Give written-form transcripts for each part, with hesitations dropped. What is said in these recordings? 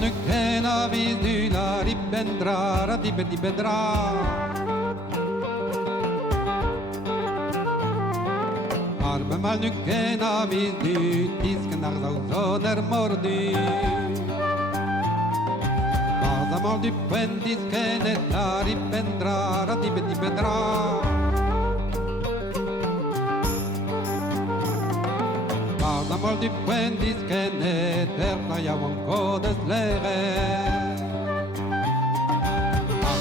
nu kena vis du la ribendra, la dibendra. Arbe mal nu kena vis du, tisken ar zauzoner mordu. Mal du pendis kenet la ribendra, la dibendra. Mal du pendis kenet playa von codes lere.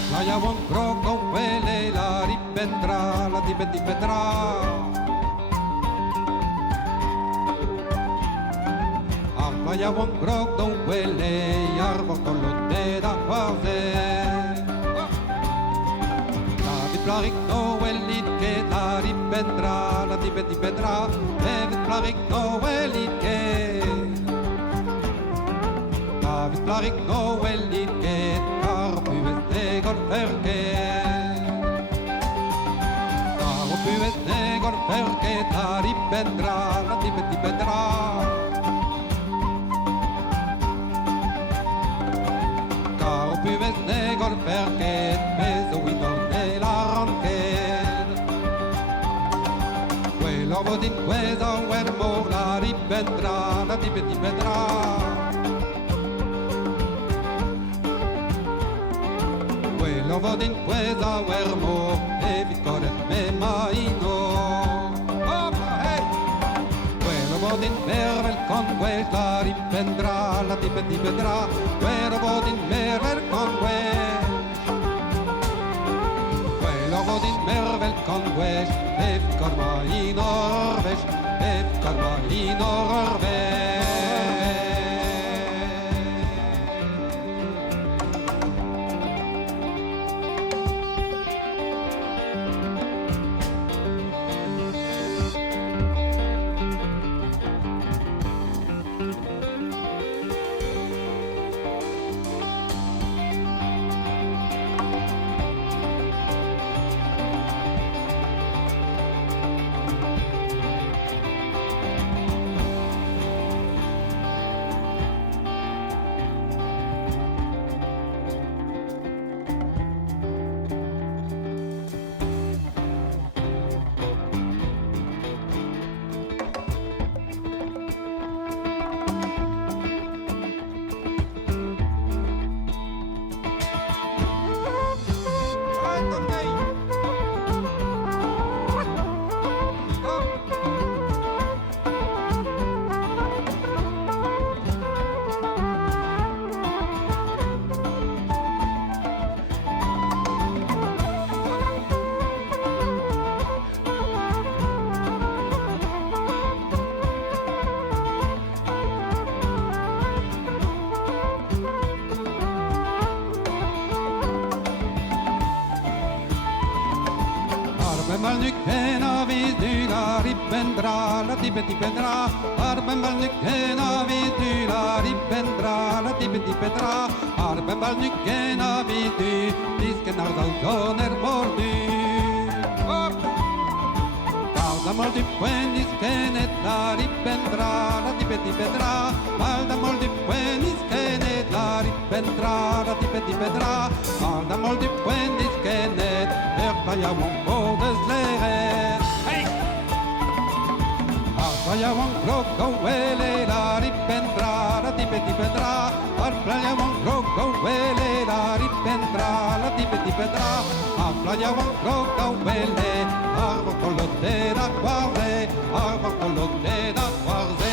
Playa von croco huele la ribendra, la dibendra. Playa von croco huele arbo con lo de da quase. La plarik no huelit que la ribendra, la dibendra. Plarik no welike David plarik no welike Karpues negor perke Karpues negor perke Tari pendra, la dibendra. Karpues negor perke Peso winor de la ronquer Quello din quesa uermo la ribendra, la dibendra. Quello din quesa uermo e vittoria me maino. Quello din mervel con quel la ribendra, la dibendra. Quello din mervel con quel. Quello din mervel con quel. Karma i Norvège, karma i Norvège. Mal nu kena vis du la ribendra, la dibendra. Arbe mal nu kena vis du la ribendra, la dibendra. Arbe mal nu kena vis du, disken ar zauzoner mordu. Malda mol du puendis kenet la ribendra, la dibendra. Malda mol du puendis kenet la ribendra, la dibendra. Malda mol du puendis kenet playa von codes lere. Playa von croco huele la ribendra, la dibendra. Playa von croco huele la ribendra, la dibendra. Playa von croco huele arbo con lo de da guarde, arbo con lo de da guarde.